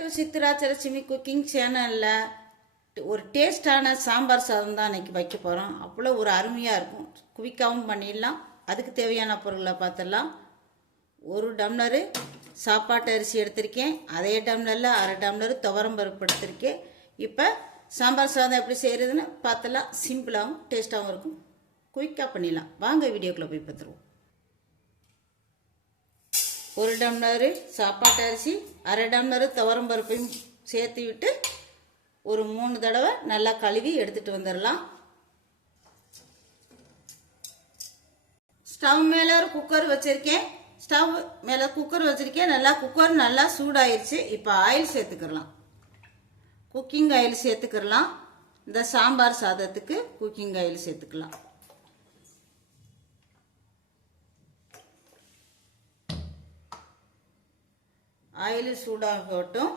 to சித்ராச்சலட்சுமி cooking சேனலில் ஒரு டேஸ்டான சாம்பார் சாதம் தான் இன்றைக்கி வைக்க போகிறோம். அவ்வளோ ஒரு அருமையாக இருக்கும். குவிக்காவும் பண்ணிடலாம். அதுக்கு தேவையான பொருளை பார்த்துடலாம். ஒரு டம்ளரு சாப்பாட்டு அரிசி எடுத்திருக்கேன். அதே டம்ளரில் அரை டம்ளரு துவரம்பருப்பு எடுத்திருக்கேன். இப்போ சாம்பார் சாதம் எப்படி செய்கிறதுன்னு பார்த்துலாம். சிம்பிளாகவும் டேஸ்ட்டாகவும் இருக்கும். குயிக்காக பண்ணிடலாம். வாங்க வீடியோக்குள்ளே போய் பார்த்துருவோம். ஒரு டம்ளரு சாப்பாட்டு அரிசி, அரை டம்ளரு துவரம்பருப்பையும் சேர்த்து விட்டு ஒரு 3 தடவை நல்லா கழுவி எடுத்துகிட்டு வந்துடலாம். ஸ்டவ் மேலே ஒரு குக்கர் வச்சுருக்கேன். நல்லா குக்கர் நல்லா சூடாயிருச்சு. இப்போ ஆயில் சேர்த்துக்கிறலாம். குக்கிங் ஆயில் சேர்த்துக்கிறலாம். இந்த சாம்பார் சாதத்துக்கு குக்கிங் ஆயில் சேர்த்துக்கலாம். ஆயில் சூடாகட்டும்.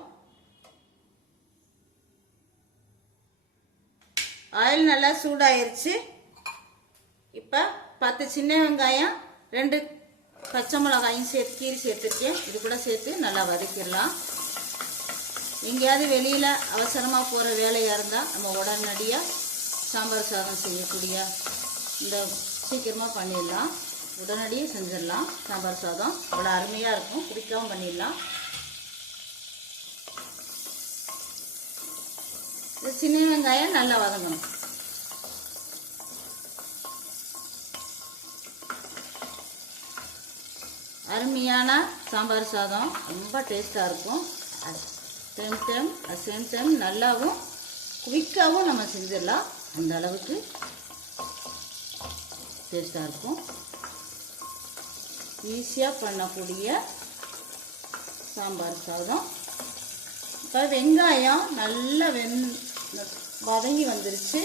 ஆயில் நல்லா சூடாயிருச்சு. இப்போ 10 சின்ன வெங்காயம், 2 பச்சை மிளகாயும் கீரி சேர்த்துருக்கேன். இது கூட சேர்த்து நல்லா வதக்கிடலாம். எங்கேயாவது வெளியில் அவசரமாக போகிற வேலையாக இருந்தால் நம்ம உடனடியாக சாம்பார் சாதம் செய்யக்கூடிய இந்த சீக்கிரமாக பண்ணிடலாம். உடனடியாக செஞ்சிடலாம். சாம்பார் சாதம் அவ்வளோ அருமையாக இருக்கும். பிடிக்கவும் பண்ணிடலாம். இந்த சின்ன வெங்காயம் நல்லா வதங்கணும். அருமையான சாம்பார் சாதம் ரொம்ப டேஸ்டாக இருக்கும். சேம் டைம் நல்லாவும் குவிக்காகவும் நம்ம செஞ்சிடலாம். அந்த அளவுக்கு டேஸ்டாக இருக்கும். ஈஸியாக பண்ணக்கூடிய சாம்பார் சாதம். இப்போ வெங்காயம் நல்லா வதங்கி வந்துருச்சு.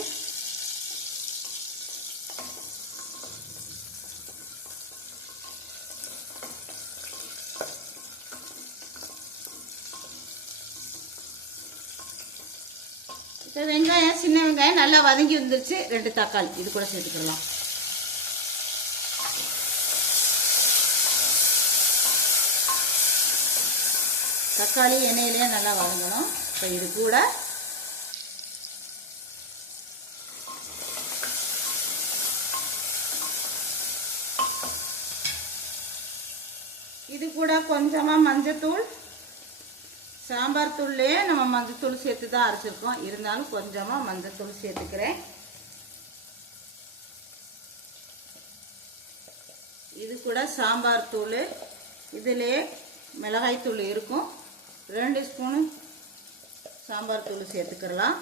இப்போ வெங்காயம், சின்ன வெங்காயம் நல்லா வதங்கி வந்துருச்சு. 2 தக்காளி இது கூட சேர்த்துக்கலாம். தக்காளி எண்ணெயிலே நல்லா வதங்கணும். இப்போ இது கூட கொஞ்சமாக மஞ்சத்தூள், சாம்பார் தூள்லேயே நம்ம மஞ்சத்தூள் சேர்த்து தான் அரைச்சிருக்கோம். இருந்தாலும் கொஞ்சமாக மஞ்சத்தூள் சேர்த்துக்கிறேன். இது கூட சாம்பார் தூள், இதிலே மிளகாய் தூள் இருக்கும். 2 ஸ்பூனு சாம்பார் தூள் சேர்த்துக்கலாம்.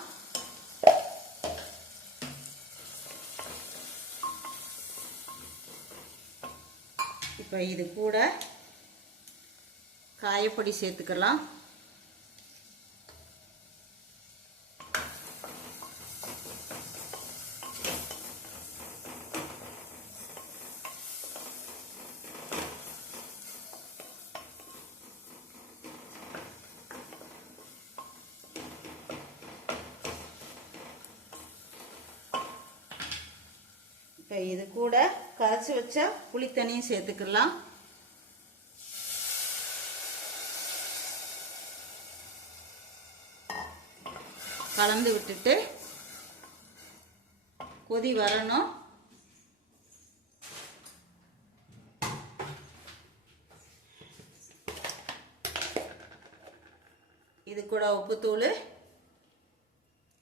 இப்போ இது கூட காயப்பொடி சேர்த்துக்கலாம். இப்போ இது கூட கரைச்சி வச்ச புளி தண்ணியும் சேர்த்துக்கலாம். கலந்து விட்டுட்டு கொதி வரணும். இது கூட உப்புத்தூள்,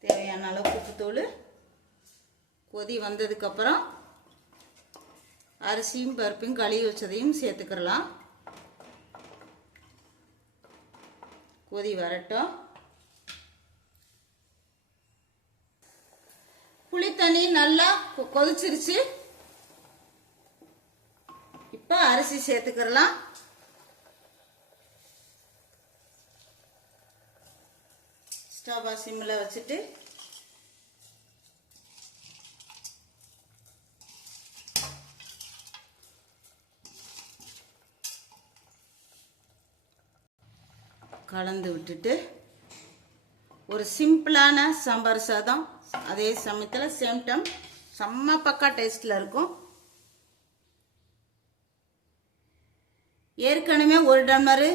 தேவையான அளவு உப்புத்தூள். கொதி வந்ததுக்கப்புறம் அரிசியும் பருப்பையும் கழுவி வச்சதையும் சேர்த்துக்கலாம். கொதி வரட்டும். புளி தண்ணி நல்லா கொதிச்சிருச்சு. இப்போ அரிசி சேர்த்துக்கலாம். ஸ்டவ் சிம்மில் வச்சுட்டு கலந்து விட்டுட்டு ஒரு சிம்பிளான சாம்பார் சாதம், அதே சமயத்தில் சேம் டைம் செம்ம பக்கா டேஸ்டில் இருக்கும். ஏற்கனவே 1 டம்ளர்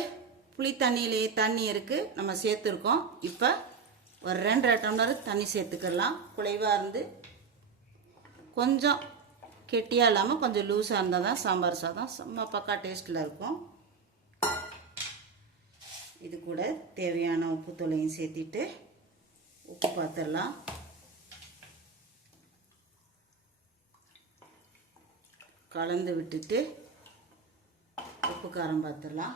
புளி தண்ணியிலேயே தண்ணி இருக்குது நம்ம சேர்த்துருக்கோம். இப்போ ஒரு 2.5 டம்ளர் தண்ணி சேர்த்துக்கலாம். குழைவாக இருந்து கொஞ்சம் கெட்டியாக இல்லாமல் கொஞ்சம் லூஸாக இருந்தால் தான் சாம்பார் சாதம் செம்ம பக்கா டேஸ்ட்டில் இருக்கும். இது கூட தேவையான உப்பு தூளையும் சேர்த்திட்டு உப்பு பார்த்துடலாம். கலந்து விட்டுட்டு உப்பு காரம் பார்த்துடலாம்.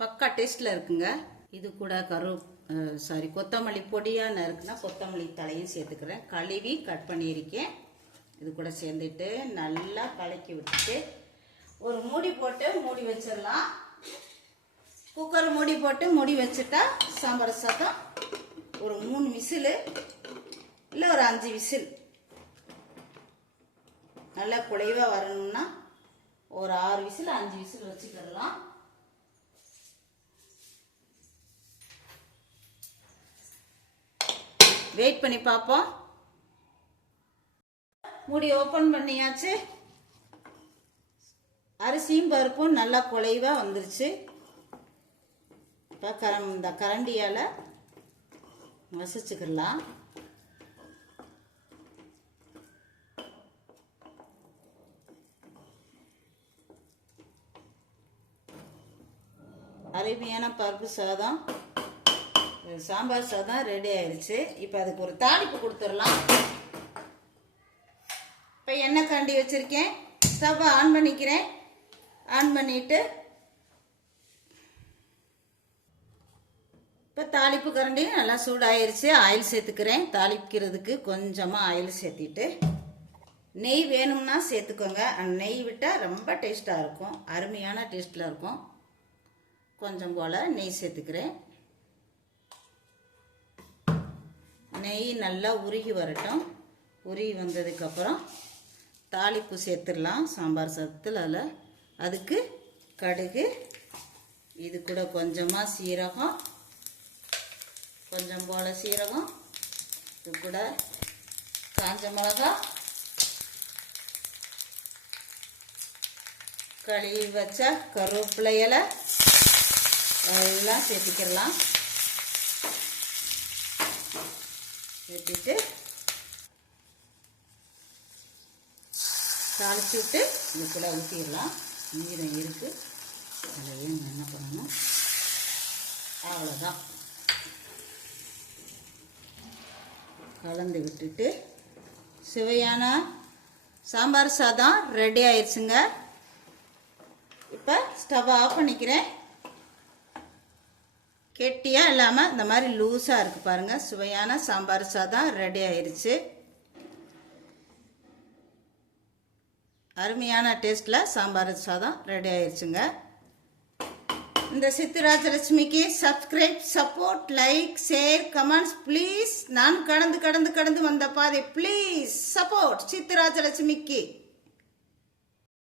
பக்கா டேஸ்ட்டில் இருக்குங்க. இது கூட கொத்தமல்லி பொடியாக நறுக்குன்னா கொத்தமல்லி தலையும் சேர்த்துக்கிறேன். கழுவி கட் பண்ணியிருக்கேன். இது கூட சேர்ந்துட்டு நல்லா கலக்கி விட்டுட்டு ஒரு மூடி போட்டு மூடி வச்சிடலாம். குக்கர் மூடி போட்டு மூடி வச்சுட்டா சாம்பார் சாதம் ஒரு 3 விசில் இல்லை ஒரு 5 விசில் நல்லா குழைவாக வரணும்னா ஒரு 6 விசில் 5 விசில் வச்சுக்கிடலாம். வெயிட் பண்ணி பார்ப்போம். மூடி ஓப்பன் பண்ணியாச்சு. அரிசியும் பருப்பும் நல்லா குழைவா வந்துருச்சு. இப்போ இந்த கரண்டியால் மசிச்சுக்கலாம். அருமையான பருப்பு சாதம் சாம்பார் சாதம் ரெடி ஆயிடுச்சு. இப்போ அதுக்கு ஒரு தாளிப்பு கொடுத்துடலாம். இப்போ எண்ணெய் கரண்டி வச்சுருக்கேன். ஸ்டவ்வை ஆன் பண்ணிக்கிறேன். ஆன் பண்ணிவிட்டு இப்போ தாளிப்பு கரண்டி நல்லா சூடாயிருச்சு. ஆயில் சேர்த்துக்கிறேன். தாளிக்கிறதுக்கு கொஞ்சமாக ஆயில் சேர்த்திட்டு நெய் வேணும்னா சேர்த்துக்கோங்க. நெய் விட்டால் ரொம்ப டேஸ்ட்டாக இருக்கும். அருமையான டேஸ்ட்டில் இருக்கும். கொஞ்சம் போல் நெய் சேர்த்துக்கிறேன். நெய் நல்லா உருகி வரட்டும். உருகி வந்ததுக்கப்புறம் தாளிப்பு சேர்த்துடலாம் சாம்பார் சாதத்தில். அதுக்கு கடுகு, இது கூட கொஞ்சமாக சீரகம், கொஞ்சம் போல் சீரகம், இது கூட காஞ்ச மிளகா, கழுவி வச்ச கருவேப்பிலை இலை எல்லாம் சேர்த்துக்கிடலாம். சேர்த்துட்டு தாளிச்சு விட்டு இது கூட ஊற்றிடலாம். ஈரம் இருக்குது. அதையும் என்ன பண்ணணும், அவ்வளோதான். கலந்து விட்டுட்டு சுவையான சாம்பார் சாதம் ரெடி ஆயிடுச்சுங்க. இப்போ ஸ்டவ் ஆஃப் பண்ணிக்கிறேன். கெட்டியாக இல்லாமல் இந்த மாதிரி லூஸாக இருக்குது பாருங்கள். சுவையான சாம்பார் சாதம் ரெடி ஆயிடுச்சு. அருமையான டேஸ்ட்டில் சாம்பார் சாதம் ரெடி ஆயிடுச்சுங்க. இந்த சித்துராஜலட்சுமிக்கு subscribe, support, like, share, comments please. நான் கடந்து வந்த பாதை ப்ளீஸ் சப்போர்ட் சித்துராஜலட்சுமிக்கு.